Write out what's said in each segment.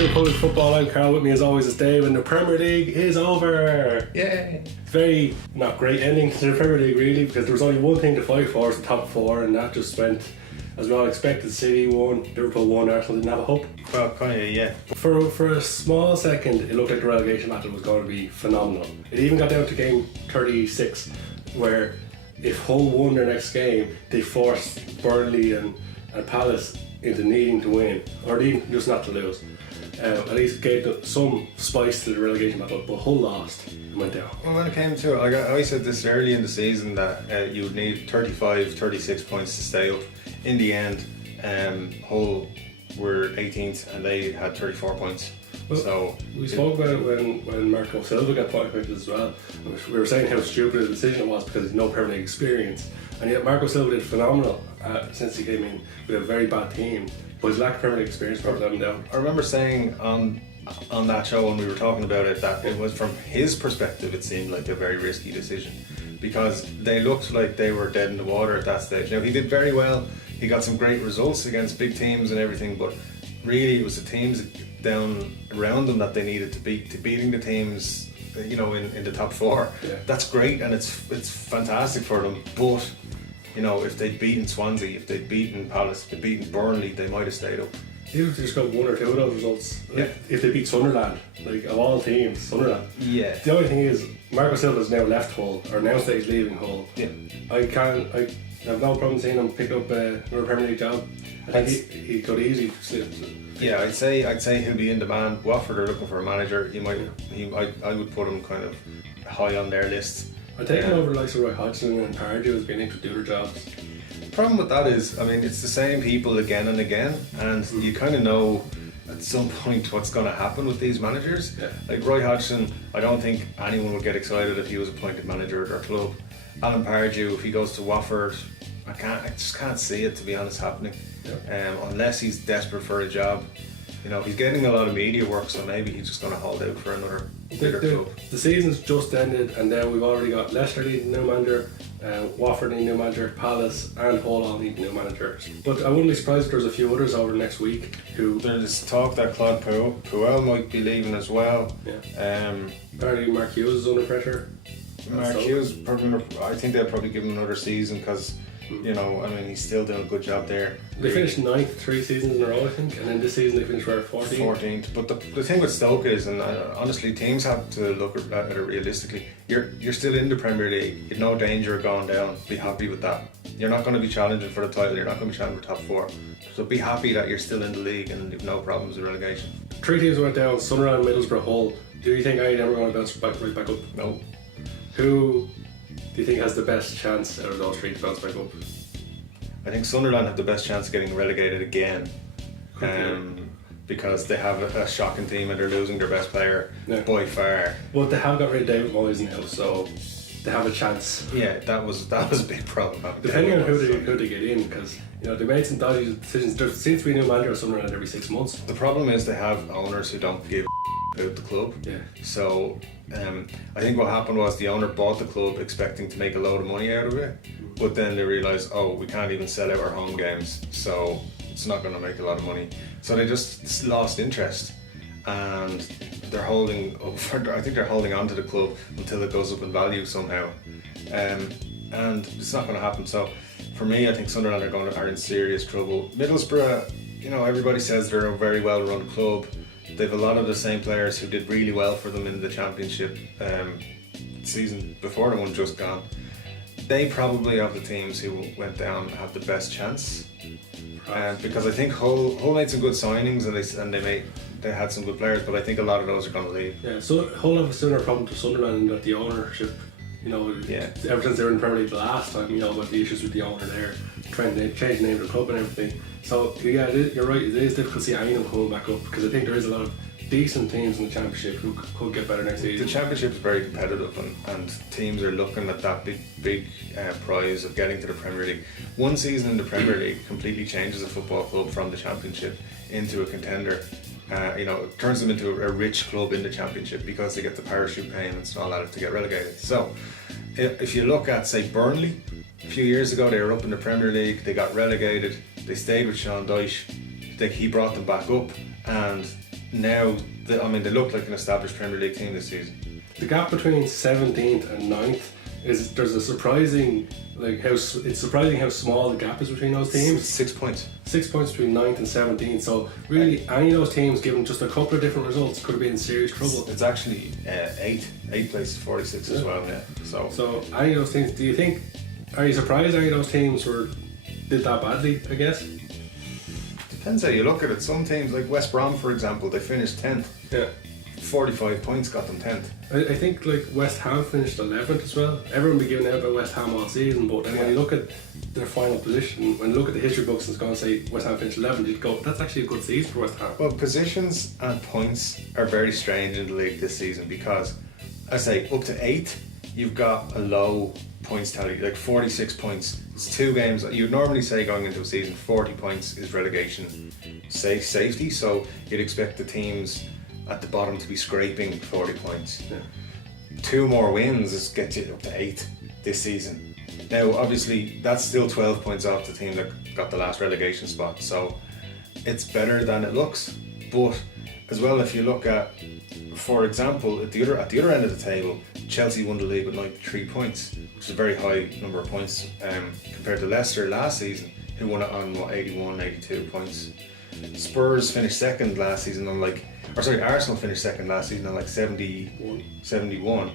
to Republic Football. I'm Carl. With me as always is Dave, and the Premier League is over. Yay! Very not great ending to the Premier League really, because there was only one thing to fight for, was the top four, and that just went as we all expected. City won, Liverpool won, Arsenal didn't have a hope. Well, kind of, yeah. For a small second, it looked like the relegation battle was going to be phenomenal. It even got down to game 36, where if Hull won their next game, they forced Burnley and Palace into needing to win, or even just not to lose. At least gave them some spice to the relegation battle, but Hull lost and went down. Well, when it came to it, I said this early in the season that you would need 35, 36 points to stay up. In the end, Hull were 18th and they had 34 points. Well, so we spoke about it when Marco Silva got appointed as well. We were saying how stupid a decision it was because he's no Premier League experience, and yet Marco Silva did phenomenal since he came in with a very bad team, but his lack of Premier League experience brought them down. I remember saying on that show when we were talking about it that it was, from his perspective, it seemed like a very risky decision because they looked like they were dead in the water at that stage. Now, he did very well, he got some great results against big teams and everything, but really it was the teams down around them that they needed to beat. Beating the teams, you know, in the top four. Yeah. That's great and it's fantastic for them, but you know, if they'd beaten Swansea, if they'd beaten Palace, if they'd beaten Burnley, they might have stayed up. Even if they just got one or two of those results, Yeah. if they beat Sunderland, like of all teams, Sunderland. Yeah. The only thing is, Marco Silva's now left Hull, or announced that he's leaving Hull. Yeah. I have no problem seeing him pick up another Premier League job. I think he could easily slip. Yeah, I'd say he'll be in demand. Watford are looking for a manager. I would put him kind of high on their list. I'd take him over the likes of Roy Hodgson and Pardew as being able to do their jobs. The problem with that is, I mean, it's the same people again and again, and you kind of know at some point what's going to happen with these managers. Yeah. Like Roy Hodgson, I don't think anyone would get excited if he was appointed manager at their club. Alan Pardew, if he goes to Watford, I just can't see it, to be honest, happening. Yeah. Unless he's desperate for a job. You know, he's getting a lot of media work, so maybe he's just going to hold out for another bigger club. The season's just ended, and then we've already got Leicester needing a new manager, Watford needing a new manager, Palace and Hull all needing new managers. But I wouldn't be surprised if there's a few others over next week who... There's talk that Claude Puel might be leaving as well. Yeah. Apparently Mark Hughes is under pressure. Mark Hughes, I think they'll probably give him another season because, you know, I mean, he's still doing a good job there. They finished 9th 3 seasons in a row, I think, and then this season they finished 14th. But the thing with Stoke is, and honestly, teams have to look at it realistically. You're still in the Premier League. You've no danger of going down. Be happy with that. You're not going to be challenging for the title. You're not going to be challenging for top four. So be happy that you're still in the league and you've no problems with relegation. 3 teams went down: Sunderland, Middlesbrough, Hull. Do you think any of them are going to bounce right back up? No. Who do you think has the best chance out of those 3 to bounce back up? I think Sunderland have the best chance of getting relegated again, because they have a shocking team and they're losing their best player by far. Well, they have got rid of David Moyes now, so they have a chance. Yeah, that was a big problem. Depending on who they get in, because you know they made some dodgy decisions. There seems to be a new manager of Sunderland every 6 months. The problem is they have owners who don't give about the club. Yeah. So I think what happened was the owner bought the club expecting to make a load of money out of it, but then they realised, oh, we can't even sell out our home games, so it's not going to make a lot of money. So they just lost interest, and they're holding on to the club until it goes up in value somehow, and it's not going to happen. So for me, I think Sunderland are in serious trouble. Middlesbrough, you know, everybody says they're a very well run club. They've a lot of the same players who did really well for them in the Championship season before the one just gone. They probably, of the teams who went down, have the best chance, because I think Hull made some good signings and they had some good players, but I think a lot of those are going to leave. Yeah, so Hull have a similar problem to Sunderland in that the ownership, you know, ever since they were in the Premier League the last time, you know, about the issues with the owner there, trying to change the name of the club and everything. So yeah, you're right, it is difficult to see any of them coming back up, because I think there is a lot of decent teams in the Championship who could get better next season. The Championship is very competitive, and teams are looking at that big prize of getting to the Premier League. One season in the Premier League completely changes a football club from the Championship into a contender. You know, it turns them into a rich club in the Championship because they get the parachute payments and all that to get relegated. So if you look at, say, Burnley, a few years ago they were up in the Premier League, they got relegated, they stayed with Sean Dyche, he brought them back up, and now, they look like an established Premier League team this season. The gap between 17th and 9th there's a surprising it's surprising how small the gap is between those teams. 6 points. 6 points between 9th and 17th. So really, any of those teams, given just a couple of different results, could have been in serious trouble. It's actually 8 places 46 as well. Yeah. So any of those teams, are you surprised any of those teams did that badly? I guess. Depends how you look at it. Some teams like West Brom, for example, they finished 10th. Yeah. 45 points got them 10th. I think West Ham finished 11th as well. Everyone will be giving out about West Ham all season, but then when you look at their final position, when you look at the history books and it's going to say West Ham finished 11th, you'd go, that's actually a good season for West Ham. Well, positions and points are very strange in the league this season because, I say, up to 8th, you've got a low points tally, like 46 points. It's 2 games. You'd normally say going into a season, 40 points is relegation safety, so you'd expect the teams at the bottom to be scraping 40 points. Yeah. 2 more wins gets you up to 8th this season. Now, obviously, that's still 12 points off the team that got the last relegation spot, so it's better than it looks. But as well, if you look at, for example, at the other end of the table, Chelsea won the league with 93 points, which is a very high number of points compared to Leicester last season, who won it on 81, 82 points. Spurs finished second last season on Arsenal finished second last season on 71.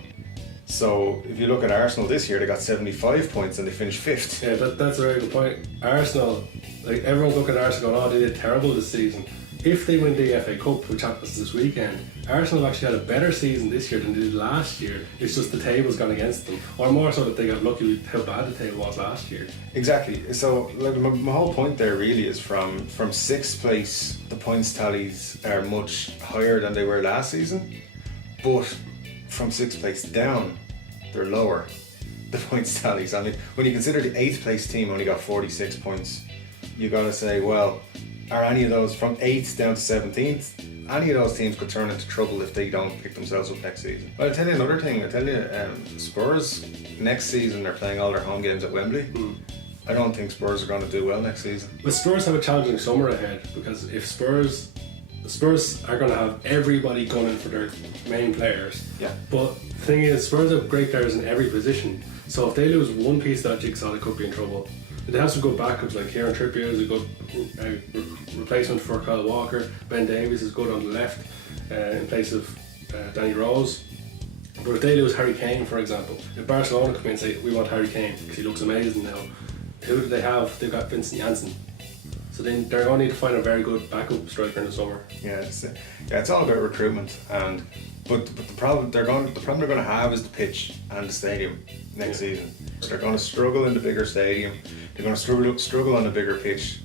So if you look at Arsenal this year, they got 75 points and they finished 5th. Yeah, that's a very good point. Arsenal, everyone's looking at Arsenal going, they did terrible this season. If they win the FA Cup, which happens this weekend, Arsenal have actually had a better season this year than they did last year. It's just the table's gone against them, or more so that they got lucky with how bad the table was last year. Exactly. So my whole point there really is from 6th place, the points tallies are much higher than they were last season, but from 6th place down, they're lower, the points tallies. I mean, when you consider the 8th place team only got 46 points, you got to say, well, are any of those from 8th down to 17th, any of those teams could turn into trouble if they don't pick themselves up next season. But I'll tell you another thing. Spurs next season they're playing all their home games at Wembley. I don't think Spurs are going to do well next season. But Spurs have a challenging summer ahead, because if Spurs are going to have everybody gunning for their main players. Yeah. But the thing is, Spurs have great players in every position. So if they lose one piece of that jigsaw, they could be in trouble. They have some good backups, like Kieran Trippier is a good replacement for Kyle Walker. Ben Davies is good on the left in place of Danny Rose. But if they lose Harry Kane, for example, if Barcelona come in and say, we want Harry Kane because he looks amazing now, who do they have? They've got Vincent Janssen. So then they're going to need to find a very good backup striker in the summer. Yeah, it's all about recruitment, but the problem they're going to have is the pitch and the stadium next season. They're going to struggle in the bigger stadium. They're going to struggle on a bigger pitch,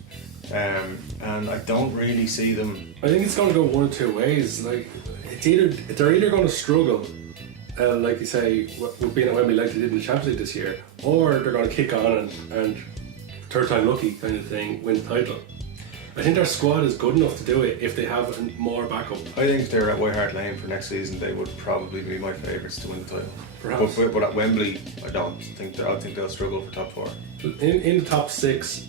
and I don't really see them. I think it's going to go one of 2 ways. They're either going to struggle, like you say, with being at Wembley like they did in the Champions League this year, or they're going to kick on and third time lucky kind of thing, win the title. I think their squad is good enough to do it if they have more backup. I think if they're at White Hart Lane for next season, they would probably be my favourites to win the title. Perhaps. But at Wembley, I think they'll struggle for top 4. In the top 6,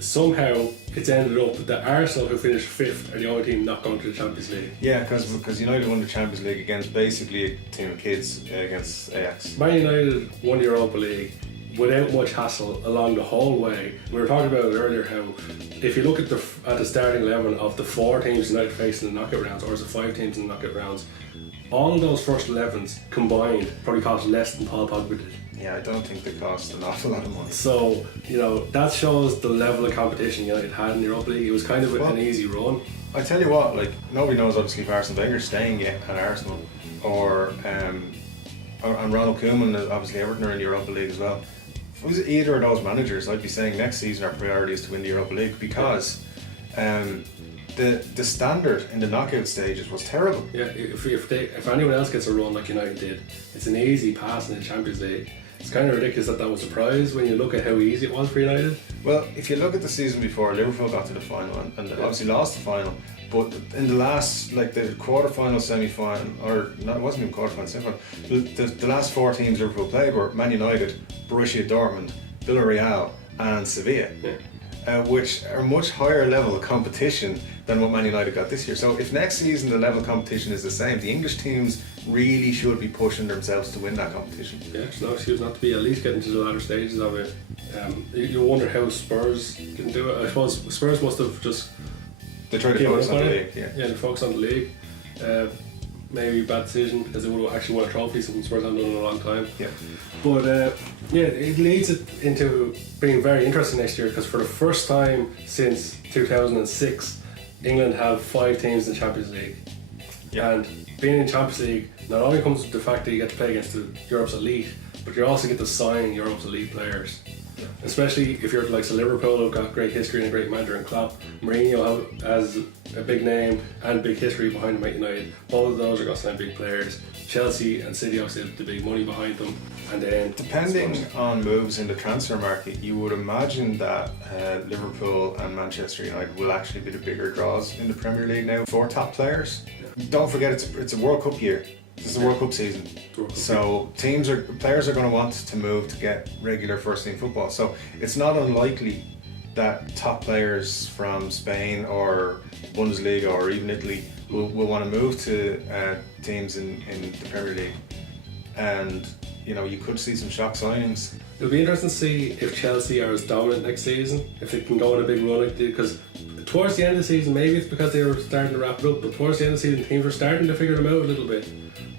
somehow it's ended up that Arsenal, who finished 5th, are the only team not going to the Champions League. Yeah, because United won the Champions League against basically a team of kids against Ajax. Man United won the Europa League without much hassle along the whole way. We were talking about it earlier how if you look at the starting 11 of the 4 teams United faced in the knockout rounds, or is it 5 teams in the knockout rounds, all of those first 11s combined probably cost less than Paul Pogba did. Yeah, I don't think they cost an awful lot of money. So, that shows the level of competition United had in the Europa League. It was kind of an easy run. I tell you what, nobody knows obviously if Arsene Wenger's staying yet at Arsenal, or and Ronald Koeman, obviously Everton are in the Europa League as well. If it was either of those managers, I'd be saying next season our priority is to win the Europa League, because the standard in the knockout stages was terrible. Yeah, if anyone else gets a run like United did, it's an easy pass in the Champions League. It's kind of ridiculous that was a prize when you look at how easy it was for United. Well, if you look at the season before, Liverpool got to the final and obviously lost the final. But in the last, the quarter-final, semi-final, or no, it wasn't even quarter-final, semi-final, the last 4 teams Liverpool played were Man United, Borussia Dortmund, Villarreal and Sevilla. Yeah. which are much higher level of competition than what Man United got this year. So if next season the level of competition is the same, the English teams really should be pushing themselves to win that competition. Yeah, it's no excuse not to be at least getting to the latter stages of it. You wonder how Spurs didn't do it. I suppose Spurs must have just They tried to focus on the league. Yeah, they focus on the league. Maybe a bad decision because they would have actually won a trophy, something Spurs haven't done in a long time. Yeah. But yeah, it leads it into being very interesting next year because for the first time since 2006, England have 5 teams in the Champions League. Yeah. And being in Champions League not only comes with the fact that you get to play against Europe's elite, but you also get to sign Europe's elite players. Especially if you're like Liverpool, who've got great history and a great manager in Klopp. Mourinho has a big name and big history behind him at United. Both of those are going to sign big players. Chelsea and City obviously have the big money behind them. And then depending on moves in the transfer market, you would imagine that Liverpool and Manchester United will actually be the bigger draws in the Premier League now for top players. Yeah. Don't forget it's a World Cup year. This is a World Cup season, so players are going to want to move to get regular first team football. So it's not unlikely that top players from Spain or Bundesliga or even Italy will want to move to teams in the Premier League, and you could see some shock signings. It'll be interesting to see if Chelsea are as dominant next season, if they can go on a big run like because towards the end of the season, maybe it's because they were starting to wrap it up, but towards the end of the season teams were starting to figure them out a little bit.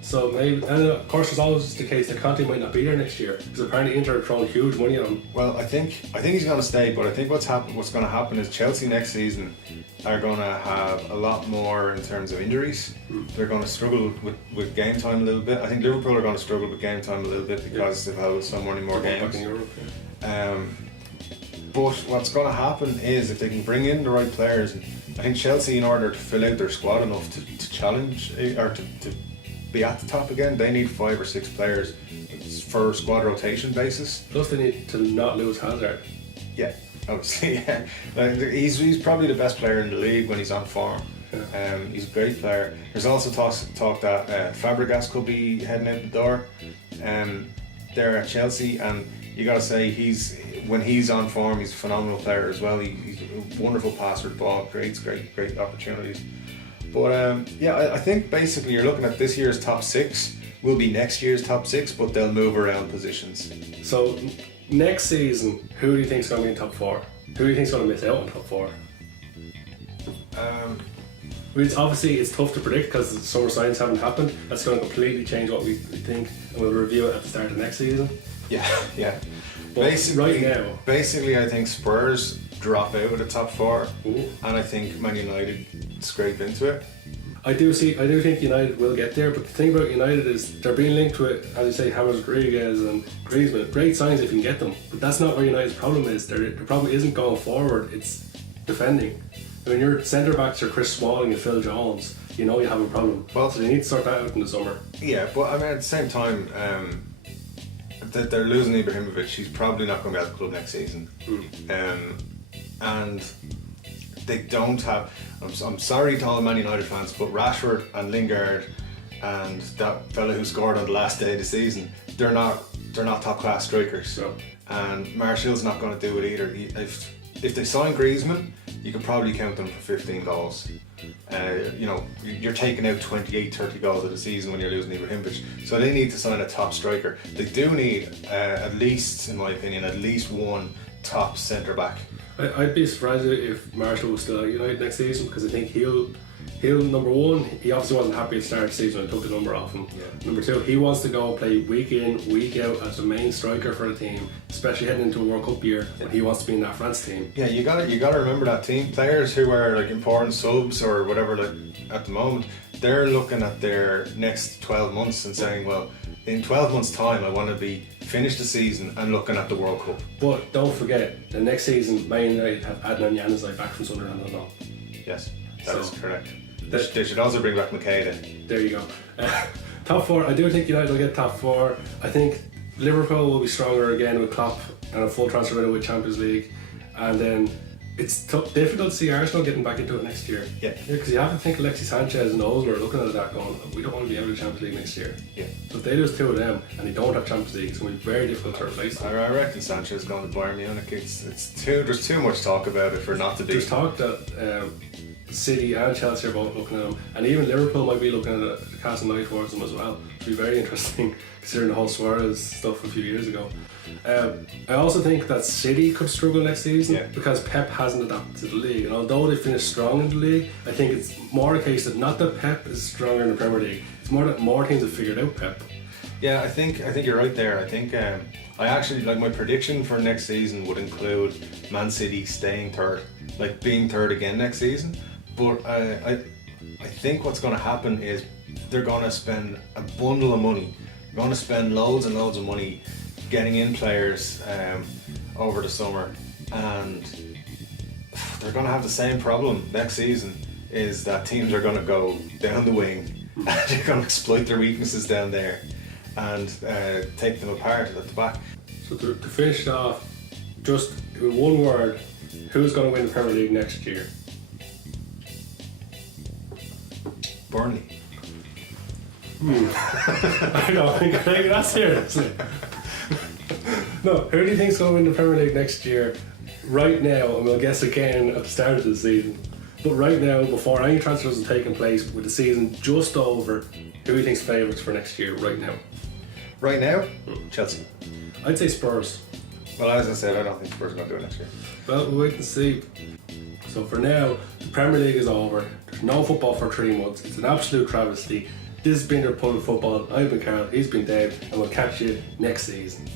So maybe, and of course there's always the case that Conte might not be there next year because apparently Inter are throwing huge money on him. Well, I think he's going to stay, but I think what's going to happen is Chelsea next season are going to have a lot more in terms of injuries. They're going to struggle with game time a little bit. I think Liverpool are going to struggle with game time a little bit because they've held so many more games. Back in Europe, But what's going to happen is if they can bring in the right players, I think Chelsea, in order to fill out their squad enough to challenge or to be at the top again, they need 5 or 6 players for a squad rotation basis. Plus they need to not lose Hazard. Yeah, obviously, yeah. Like, he's probably the best player in the league when he's on form. Yeah. He's a great player. There's also talk that Fabregas could be heading out the door. They're at Chelsea, and you got to say when he's on form, he's a phenomenal player as well. He's a wonderful passer of the ball, creates great opportunities. But I think basically you're looking at this year's top 6 will be next year's top 6, but they'll move around positions. So next season, who do you think is going to be in top 4? Who do you think is going to miss out on top 4? Obviously it's tough to predict because the summer signings haven't happened. That's going to completely change what we think, and we'll review it at the start of next season. Yeah. But basically, I think Spurs drop out of the top 4. Ooh. And I think Man United scrape into it. I do think United will get there, but the thing about United is they're being linked to it, as you say, James Rodriguez and Griezmann. Great signs if you can get them, but that's not where United's problem is. Their problem isn't going forward; it's defending. When your centre backs are Chris Smalling and Phil Jones, you know you have a problem. Well, so they need to sort that out in the summer. Yeah, but I mean at the same time, they're losing Ibrahimovic. He's probably not going to be at the club next season. And they don't have. I'm sorry to all the Man United fans, but Rashford and Lingard and that fella who scored on the last day of the season, they're not top class strikers. No. And Martial's not going to do it either. If they sign Griezmann, you can probably count them for 15 goals. You're taking out 28-30 goals of the season when you're losing Ibrahimovic. So they need to sign a top striker. They do need, at least, in my opinion, at least one top centre back. I'd be surprised if Martial was still at United next season because I think he'll number one, he obviously wasn't happy at the start of the season and took the number off him. Yeah. Number two, he wants to go play week in, week out as the main striker for the team, especially heading into a World Cup year when he wants to be in that France team. Yeah, you gotta remember that team. Players who are like important subs or whatever, like at the moment, they're looking at their next 12 months and saying, well, in 12 months' time, I want to be finished the season and looking at the World Cup. But don't forget, the next season, Man United have Adnan Januzaj back from Sunderland as well. Yes, that is correct. They should also bring back McKay. There you go. Top 4, I do think United will get top 4. I think Liverpool will be stronger again with Klopp and a full transfer window with Champions League. And then It's difficult to see Arsenal getting back into it next year. Yeah. Because you have to think Alexis Sanchez and Ozil are looking at that going, we don't want to be out of the Champions League next year. Yeah. So if they lose two of them and they don't have Champions League, it's going to be very difficult to replace them. I reckon Sanchez is going to Bayern Munich. There's too much talk about it for not to be. There's talk that City and Chelsea are both looking at him, and even Liverpool might be looking at casting an eye towards him as well. It'll be very interesting considering the whole Suarez stuff a few years ago. I also think that City could struggle next season because Pep hasn't adapted to the league, and although they finished strong in the league, I think it's more a case that not that Pep is stronger in the Premier League, it's more that more teams have figured out Pep. Yeah, I think you're right there. I think I actually like my prediction for next season would include Man City staying third, like being third again next season. But I think what's going to happen is they're going to spend a bundle of money. They're going to spend loads and loads of money getting in players over the summer, and they're going to have the same problem next season. Is that teams are going to go down the wing and they're going to exploit their weaknesses down there and take them apart at the back. So to finish it off, just in one word, who's going to win the Premier League next year? Burnley. I don't think I take that seriously. No, who do you think's going to win the Premier League next year? Right now, and we'll guess again at the start of the season. But right now, before any transfers have taken place, with the season just over, who do you think's favourites for next year? Right now. Right now, Chelsea. I'd say Spurs. Well, as I said, I don't think Spurs are going to do it next year. Well, we'll wait and see. So for now, the Premier League is over. There's no football for 3 months. It's an absolute travesty. This has been Republic Football. I've been Carl, he's been Dave, and we'll catch you next season.